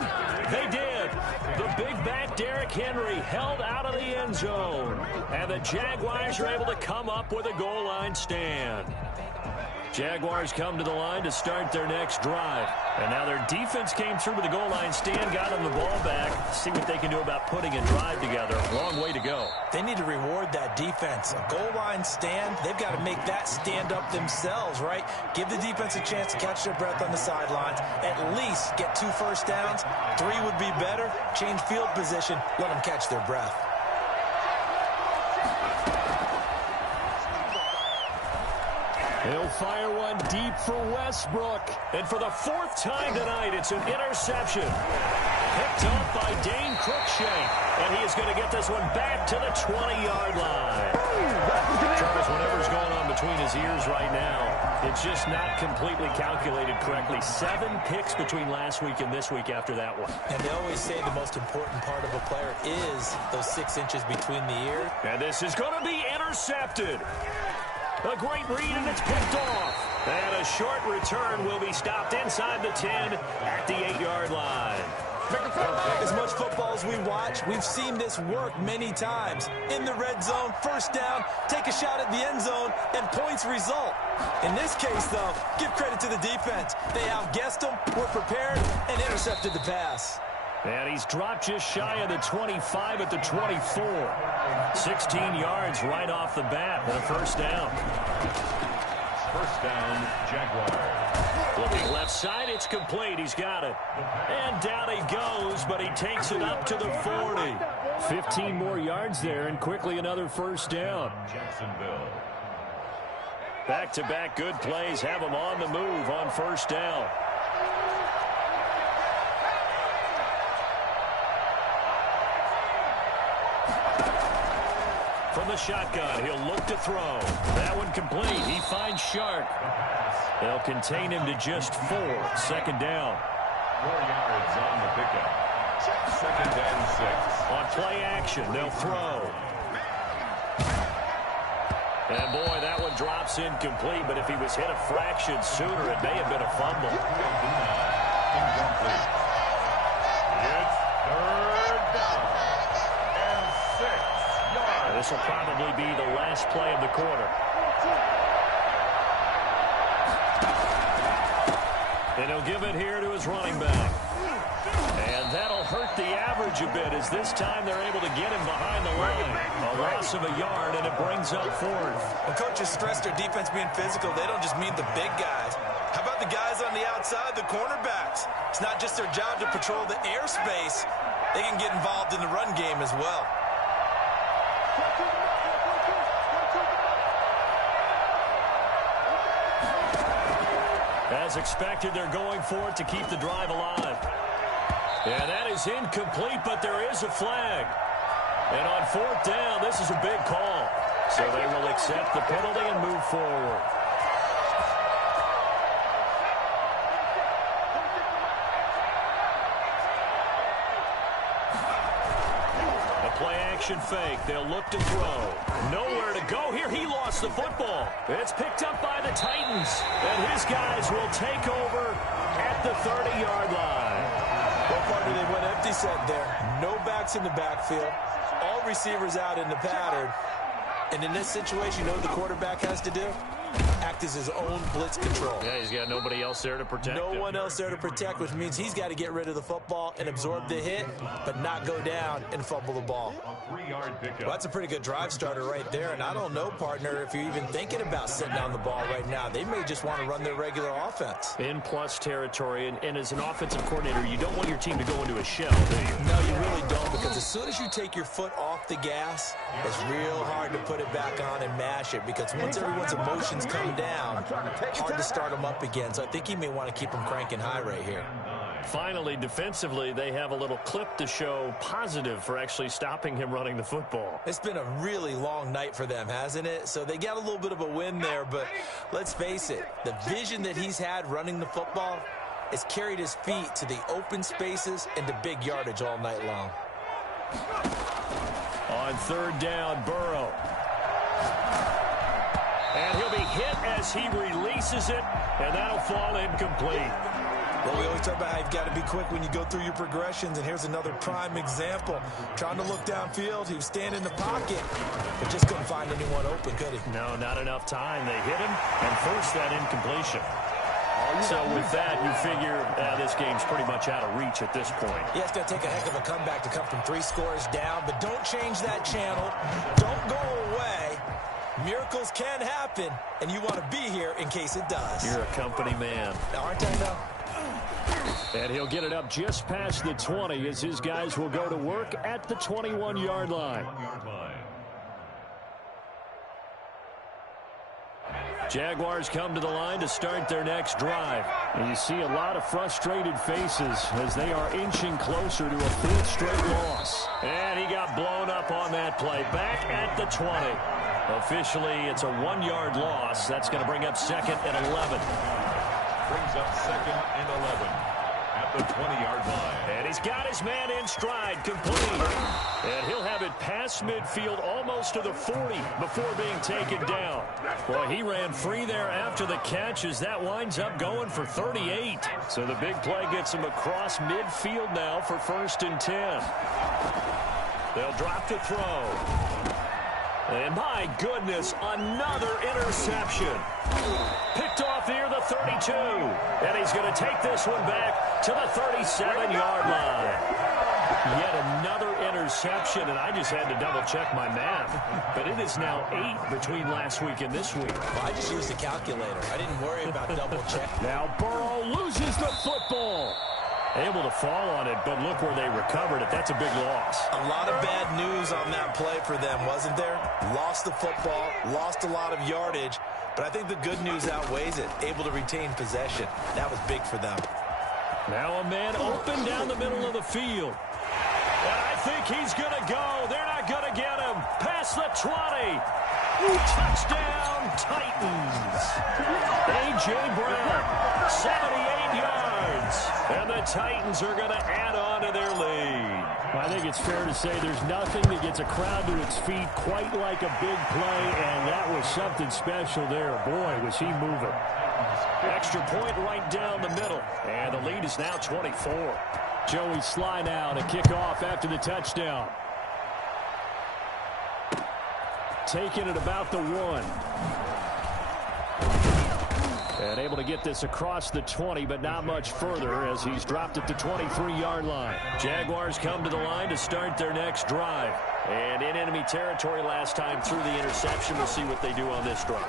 They did. The big back Derrick Henry held out of the end zone. And the Jaguars are able to come up with a goal line stand. Jaguars come to the line to start their next drive. And now their defense came through with the goal line stand, got them the ball back. See what they can do about putting a drive together. Long way to go. They need to reward that defense. A goal line stand, they've got to make that stand up themselves, right? Give the defense a chance to catch their breath on the sidelines. At least get 2 first downs. 3 would be better. Change field position. Let them catch their breath. He'll fire one deep for Westbrook. And for the 4th time tonight, it's an interception. Picked up by Dane Cruikshank. And he is going to get this one back to the 20-yard line. Charles, whatever's going on between his ears right now, it's just not completely calculated correctly. 7 picks between last week and this week after that one. And they always say the most important part of a player is those 6 inches between the ears. And this is going to be intercepted. A great read, and it's picked off. And a short return will be stopped inside the 10 at the 8-yard line. As much football as we watch, we've seen this work many times. In the red zone, first down, take a shot at the end zone, and points result. In this case, though, give credit to the defense. They outguessed them, were prepared, and intercepted the pass. And he's dropped just shy of the 25 at the 24. 16 yards right off the bat and a first down. First down, Jaguars. Looking left side, it's complete. He's got it. And down he goes, but he takes it up to the 40. 15 more yards there, and quickly another first down. Jacksonville. Back-to-back good plays have him on the move on first down. From the shotgun, he'll look to throw. That one complete. He finds Shark. They'll contain him to just 4. Second down. 4 yards on the pickup. Second and 6. On play action, they'll throw. And boy, that one drops incomplete, but if he was hit a fraction sooner, it may have been a fumble. Incomplete. It's third down and 6 yards. This will probably be the last play of the quarter. And he'll give it here to his running back. And that'll hurt the average a bit, as this time they're able to get him behind the line. A loss of a yard, and it brings up 4th. When coaches stress their defense being physical, they don't just mean the big guys. How about the guys on the outside, the cornerbacks? It's not just their job to patrol the airspace. They can get involved in the run game as well. As expected, they're going for it to keep the drive alive. And that is incomplete, but there is a flag. And on 4th down, this is a big call. So they will accept the penalty and move forward. A play-action fake. They'll look to throw. Nowhere to go here. He lost the football. It's picked up by the Titans. And his guys will take over at the 30-yard line. Well, partner, they went empty set there. No backs in the backfield. All receivers out in the pattern. And in this situation, you know what the quarterback has to do? Act as his own blitz control. Yeah, he's got nobody else there to protect him. No one else there to protect, which means he's got to get rid of the football and absorb the hit, but not go down and fumble the ball. A 3-yard pickup. Well, that's a pretty good drive starter right there, and I don't know, partner, if you're even thinking about sitting on the ball right now. They may just want to run their regular offense. In plus territory, and as an offensive coordinator, you don't want your team to go into a shell, do you? No, you really don't, because as soon as you take your foot off the gas, it's real hard to put it back on and mash it, because once everyone's emotions come down, hard to start them up again. So I think he may want to keep them cranking high right here. Finally, defensively, they have a little clip to show positive for actually stopping him running the football. It's been a really long night for them, hasn't it? So they got a little bit of a win there, but let's face it, the vision that he's had running the football has carried his feet to the open spaces and to big yardage all night long. On 3rd down, Burrow. And he'll be hit as he releases it, and that'll fall incomplete. Well, we always talk about how you've got to be quick when you go through your progressions, and here's another prime example. Trying to look downfield, he was standing in the pocket, but just couldn't find anyone open, could he? No, not enough time. They hit him and forced that incompletion. So with that, you figure this game's pretty much out of reach at this point. Yeah, it's going to take a heck of a comeback to come from 3 scores down, but don't change that channel. Don't go away. Miracles can happen, and you want to be here in case it does. You're a company man. Aren't I, though? And he'll get it up just past the 20 as his guys will go to work at the 21-yard line. Jaguars come to the line to start their next drive. And you see a lot of frustrated faces as they are inching closer to a fourth straight loss. And he got blown up on that play. Back at the 20. Officially, it's a 1-yard loss. That's going to bring up 2nd and 11. Brings up 2nd and 11 at the 20-yard line. And he's got his man in stride, complete. And he'll have it past midfield almost to the 40 before being taken down. Boy, he ran free there after the catch as that winds up going for 38. So the big play gets him across midfield now for 1st and 10. They'll drop to throw. And my goodness, another interception. Picked off near the 32. And he's going to take this one back to the 37-yard line. Yet another interception, and I just had to double-check my math. But it is now 8 between last week and this week. Well, I just used a calculator. I didn't worry about double-check. Now Burrow loses the football. Able to fall on it, but look where they recovered it. That's a big loss. A lot of bad news on that play for them, wasn't there? Lost the football, lost a lot of yardage, but I think the good news outweighs it. Able to retain possession. That was big for them. Now a man open down the middle of the field. And I think he's going to go. They're not going to get him. Past the 20. Touchdown, Titans. A.J. Brown, 78 yards. And the Titans are going to add on to their lead. I think it's fair to say there's nothing that gets a crowd to its feet quite like a big play, and that was something special there. Boy, was he moving. Extra point right down the middle. And the lead is now 24. Joey Sly now to kick off after the touchdown. Taking it about the 1. And able to get this across the 20, but not much further as he's dropped at the 23-yard line. Jaguars come to the line to start their next drive. And in enemy territory last time through the interception. We'll see what they do on this drive.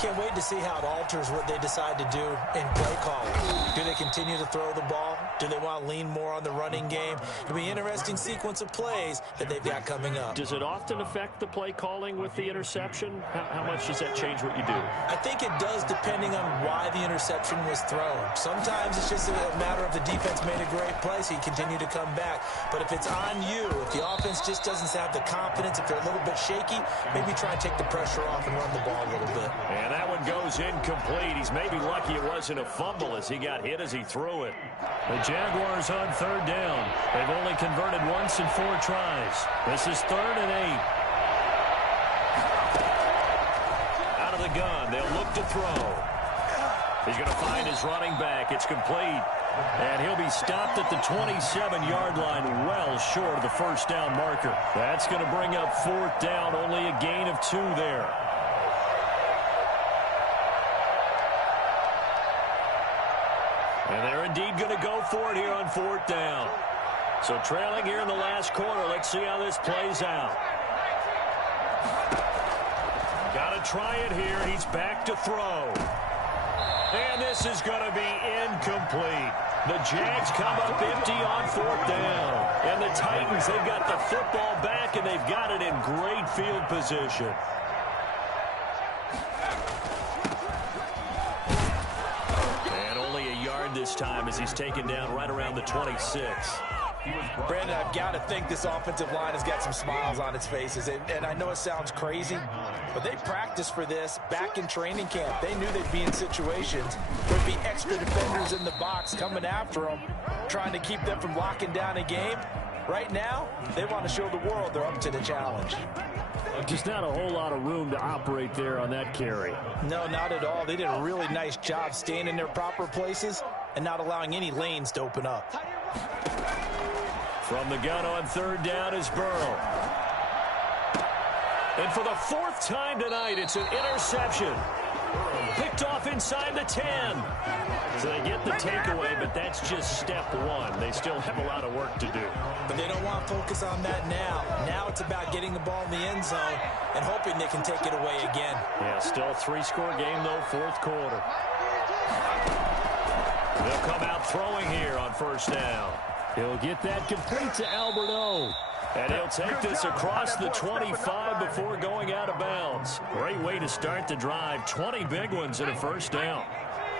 Can't wait to see how it alters what they decide to do in play calling. Do they continue to throw the ball? Do they want to lean more on the running game? It'll be an interesting sequence of plays that they've got coming up. Does it often affect the play calling with the interception? How much does that change what you do? I think it does depending on why the interception was thrown. Sometimes it's just a matter of the defense made a great play, so you continue to come back. But if it's on you, if the offense just doesn't have the confidence, if they're a little bit shaky, maybe try and take the pressure off and run the ball a little bit. And that one goes incomplete. He's maybe lucky it wasn't a fumble as he got hit as he threw it. The Jaguars on 3rd down. They've only converted once in 4 tries. This is 3rd and 8. Out of the gun. They'll look to throw. He's going to find his running back. It's complete. And he'll be stopped at the 27-yard line, well short of the first down marker. That's going to bring up 4th down. Only a gain of 2 there. And they're indeed going to go for it here on 4th down. So trailing here in the last quarter. Let's see how this plays out. Got to try it here. He's back to throw. And this is going to be incomplete. The Jags come up empty on 4th down. And the Titans, they've got the football back, and they've got it in great field position. This time as he's taken down right around the 26. Brandon, I've got to think this offensive line has got some smiles on its faces. And I know it sounds crazy, but they practiced for this back in training camp. They knew they'd be in situations where there'd be extra defenders in the box coming after them, trying to keep them from locking down a game. Right now, they want to show the world they're up to the challenge. Just not a whole lot of room to operate there on that carry. No, not at all. They did a really nice job staying in their proper places and not allowing any lanes to open up. From the gun on 3rd down is Burrow. And for the 4th time tonight, it's an interception. Picked off inside the 10. So they get the takeaway, but that's just step 1. They still have a lot of work to do. But they don't want to focus on that now. Now it's about getting the ball in the end zone and hoping they can take it away again. Yeah, still a 3-score game, though, 4th quarter. They'll come out throwing here on 1st down. He'll get that complete to Albert O. And he'll take this across the 25 before going out of bounds. Great way to start the drive. 20 big ones and a first down.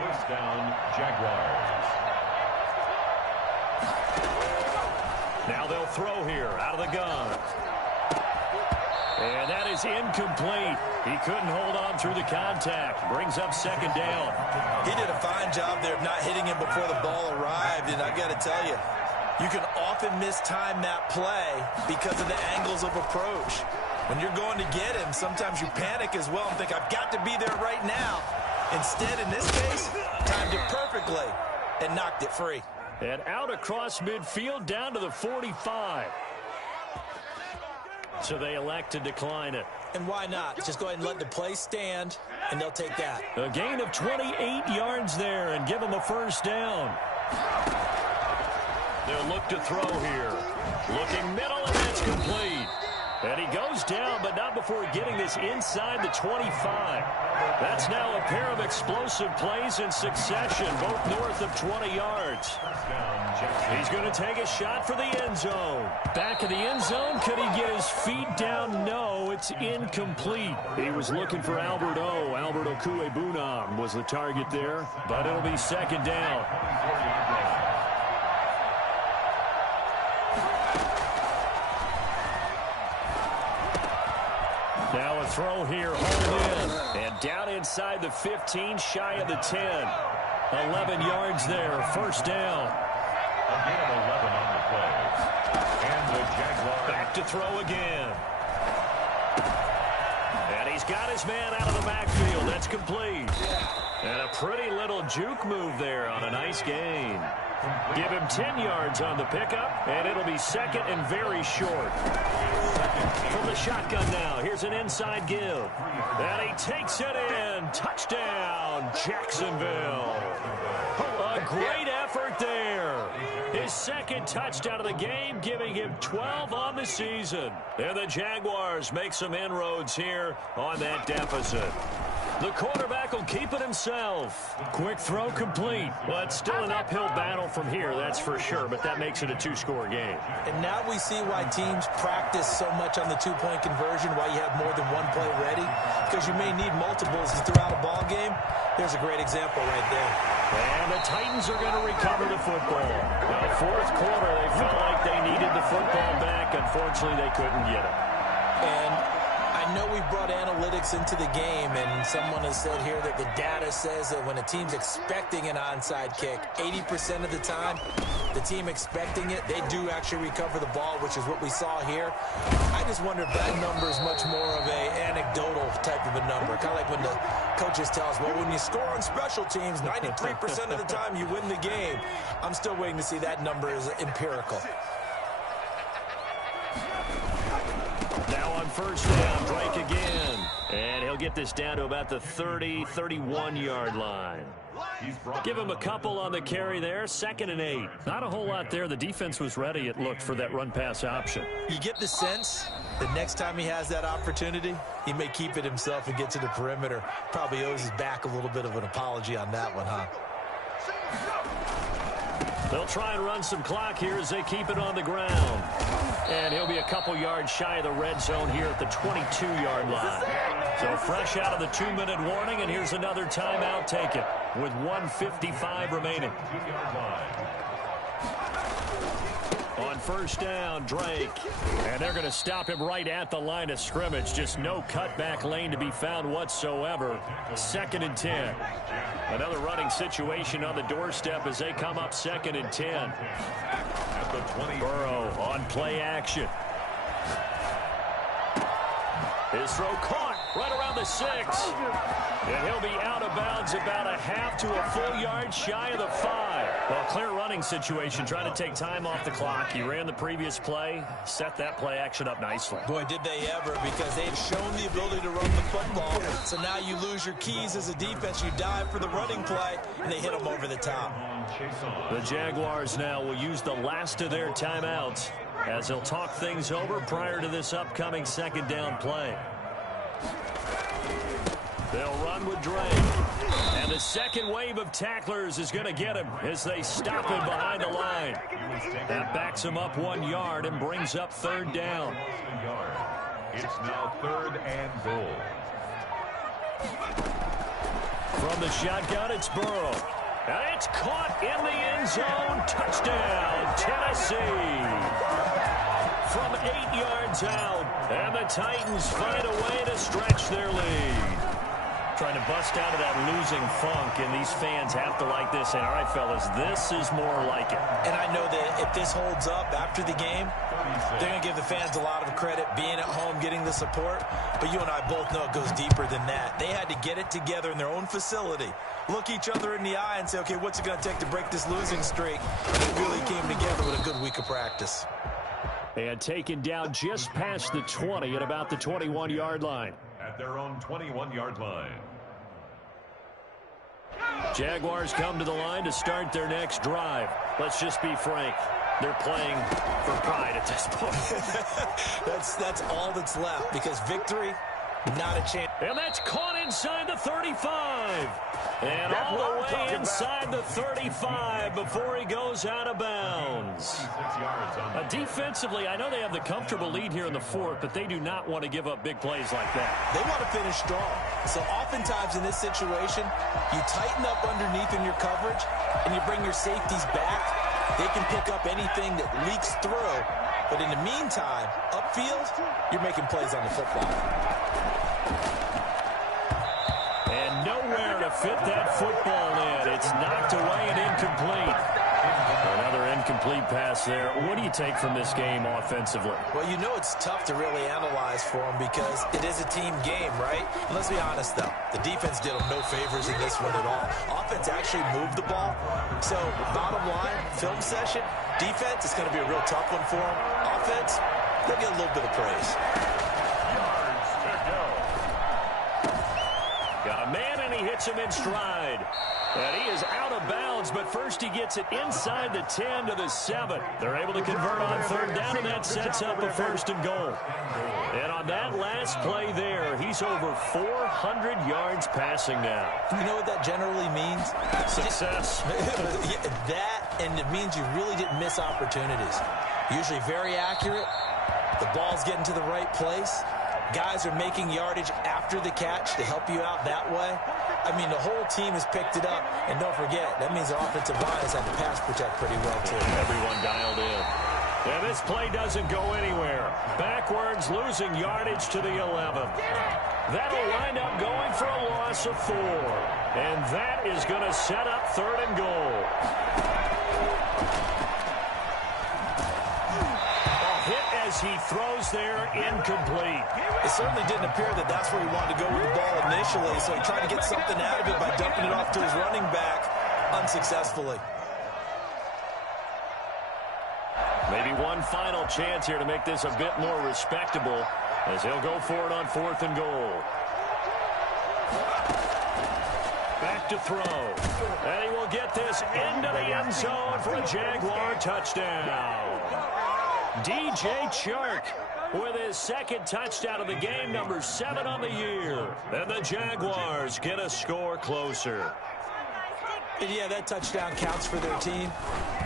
First down, Jaguars. Now they'll throw here out of the gun. And that is incomplete. He couldn't hold on through the contact. Brings up second down. He did a fine job there of not hitting him before the ball arrived. And I got to tell you, you can often mistime that play because of the angles of approach. When you're going to get him, sometimes you panic as well and think, I've got to be there right now. Instead, in this case, timed it perfectly and knocked it free. And out across midfield down to the 45. So they elect to decline it. And why not? Just go ahead and let the play stand, and they'll take that. A gain of 28 yards there and give them a first down. They'll look to throw here. Looking middle, and that's complete. And he goes down, but not before getting this inside the 25. That's now a pair of explosive plays in succession, both north of 20 yards. He's going to take a shot for the end zone. Back of the end zone. Could he get his feet down? No, it's incomplete. He was looking for Albert O. Albert Okuebunam was the target there, but it'll be second down. Now a throw here, hold in, and down inside the 15, shy of the 10. 11 yards there, first down. A gain of 11 on the play. And the Jaguars back to throw again. And he's got his man out of the backfield. That's complete. And a pretty little juke move there on a nice gain. Give him 10 yards on the pickup, and it'll be second and very short. From the shotgun now, here's an inside give. And he takes it in. Touchdown, Jacksonville. A great effort there. His second touchdown of the game, giving him 12 on the season. And the Jaguars make some inroads here on that deficit. The quarterback will keep it himself. Quick throw complete. But still an uphill battle from here, that's for sure. But that makes it a two-score game. And now we see why teams practice so much on the two-point conversion, why you have more than one play ready. Because you may need multiples throughout a ball game. There's a great example right there. And the Titans are going to recover the football. Now, fourth quarter, they felt like they needed the football back. Unfortunately, they couldn't get it. And I know we brought analytics into the game, and someone has said here that the data says that when a team's expecting an onside kick, 80% of the time, the team expecting it, they do actually recover the ball, which is what we saw here. I just wonder if that number is much more of a anecdotal type of a number. Kind of like when the coaches tell us, well, when you score on special teams, 93% of the time you win the game. I'm still waiting to see that number is empirical. Now on first down, Drake again. And he'll get this down to about the 30, 31-yard line. Give him a couple on the carry there, 2nd and 8. Not a whole lot there. The defense was ready, it looked, for that run-pass option. You get the sense that next time he has that opportunity, he may keep it himself and get to the perimeter. Probably owes his back a little bit of an apology on that one, huh? They'll try and run some clock here as they keep it on the ground. And he'll be a couple yards shy of the red zone here at the 22-yard line. So fresh out of the 2-minute warning, and here's another timeout taken with 1:55 remaining. On first down, Drake. And they're going to stop him right at the line of scrimmage. Just no cutback lane to be found whatsoever. 2nd and 10. Another running situation on the doorstep as they come up 2nd and 10. at the 20. Burrow on play action. His throw caught right around the 6. And he'll be out of bounds about a half to a full yard shy of the 5. Well, clear running situation, trying to take time off the clock. He ran the previous play, set that play action up nicely. Boy, did they ever, because they've shown the ability to run the football. So now you lose your keys as a defense. You dive for the running play, and they hit them over the top. The Jaguars now will use the last of their timeouts as they'll talk things over prior to this upcoming 2nd down play. They'll run with Drake. And the second wave of tacklers is going to get him as they stop him behind the line. That backs him up 1 yard and brings up third down. It's now 3rd and goal. From the shotgun, it's Burrow. And it's caught in the end zone. Touchdown, Tennessee. From 8 yards out. And the Titans find a way to stretch their lead. Trying to bust out of that losing funk, and these fans have to like this. And all right, fellas, this is more like it. And I know that if this holds up after the game, they're going to give the fans a lot of credit, being at home, getting the support. But you and I both know it goes deeper than that. They had to get it together in their own facility, look each other in the eye and say, okay, what's it going to take to break this losing streak? And it really came together with a good week of practice. And taken down just past the 20 at about the 21-yard line. At their own 21-yard line. Jaguars come to the line to start their next drive. Let's just be frank. They're playing for pride at this point. That's all that's left, because victory, not a chance. And that's caught inside the 35. And all the way inside the 35 before he goes out of bounds. Defensively, I know they have the comfortable lead here in the fourth, but they do not want to give up big plays like that. They want to finish strong. So oftentimes in this situation, you tighten up underneath in your coverage, and you bring your safeties back. They can pick up anything that leaks through. But in the meantime, upfield, you're making plays on the football. And nowhere to fit that football in. It's knocked away and incomplete. Another incomplete pass there. What do you take from this game offensively? Well, you know it's tough to really analyze for them because it is a team game, right? And let's be honest, though. The defense did them no favors in this one at all. Offense actually moved the ball. So, bottom line, film session, defense is going to be a real tough one for them. Offense, they'll get a little bit of praise. Got a man, and he hits him in stride. And he is out of bounds, but first he gets it inside the 10 to the 7. They're able to convert on third down, and that sets up a 1st and goal. And on that last play there, he's over 400 yards passing now. You know what that generally means? Success. That, and it means you really didn't miss opportunities. Usually very accurate. The ball's getting to the right place. Guys are making yardage after the catch to help you out that way. I mean, the whole team has picked it up. And don't forget, that means the offensive line has had to pass protect pretty well, too. Everyone dialed in. And this play doesn't go anywhere. Backwards, losing yardage to the 11. That'll wind up going for a loss of 4. And that is going to set up 3rd and goal. As he throws there, incomplete. It certainly didn't appear that that's where he wanted to go with the ball initially, so he tried to get something out of it by dumping it off to his running back unsuccessfully. Maybe one final chance here to make this a bit more respectable as he'll go for it on 4th and goal. Back to throw. And he will get this into the end zone for a Jaguar touchdown. DJ Chark with his 2nd touchdown of the game, number 7 on the year. And the Jaguars get a score closer. And yeah, that touchdown counts for their team,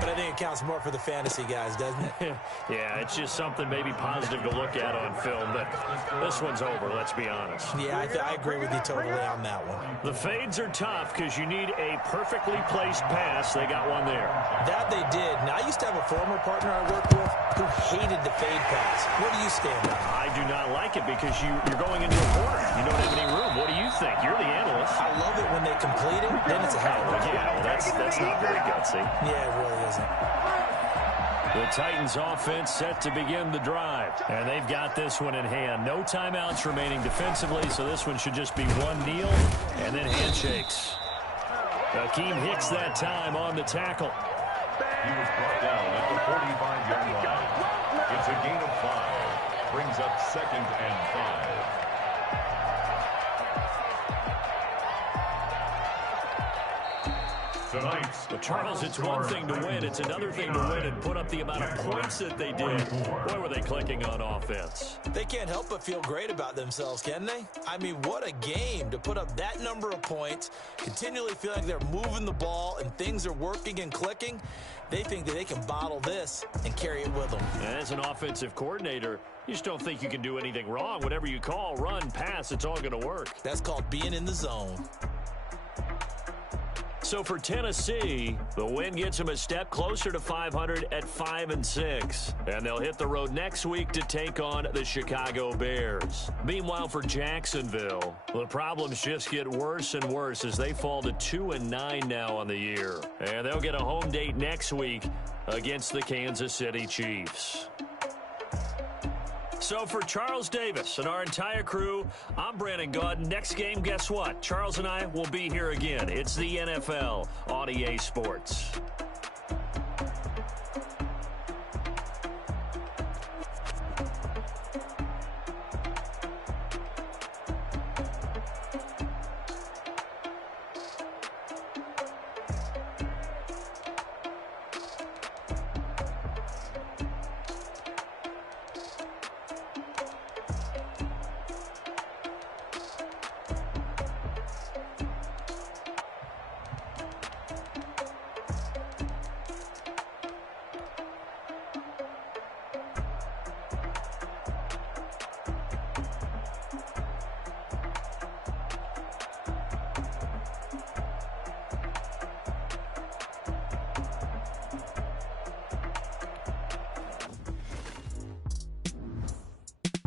but I think it counts more for the fantasy guys, doesn't it? Yeah, it's just something maybe positive to look at on film, but this one's over, let's be honest. Yeah, I agree with you totally on that one. The fades are tough because you need a perfectly placed pass. They got one there. That they did. Now, I used to have a former partner I worked with who hated the fade pass. Where do you stand on it? I do not like it because you're going into a corner. You don't have any room. What do you think? You're the analyst. I love it when they complete it. Then it's a hell of a game. Yeah, well, that's not very gutsy. Yeah, it really isn't. The Titans offense set to begin the drive. And they've got this one in hand. No timeouts remaining defensively, so this one should just be one kneel and then handshakes. Akeem Hicks that time on the tackle. He was brought down at the 45-yard line. It's a gain of 5. Brings up 2nd and 5. tonight's But Charles, it's one thing to win. It's another thing to win and put up the amount of points that they did. Boy, were they clicking on offense. They can't help but feel great about themselves, can they? I mean, what a game to put up that number of points, continually feel like they're moving the ball and things are working and clicking. They think that they can bottle this and carry it with them. As an offensive coordinator, you just don't think you can do anything wrong. Whatever you call, run, pass, it's all going to work. That's called being in the zone. So for Tennessee, the win gets them a step closer to 500 at 5-6. And they'll hit the road next week to take on the Chicago Bears. Meanwhile, for Jacksonville, the problems just get worse and worse as they fall to 2-9 now on the year. And they'll get a home date next week against the Kansas City Chiefs. So for Charles Davis and our entire crew, I'm Brandon Gaudin. Next game, guess what? Charles and I will be here again. It's the NFL on EA Sports.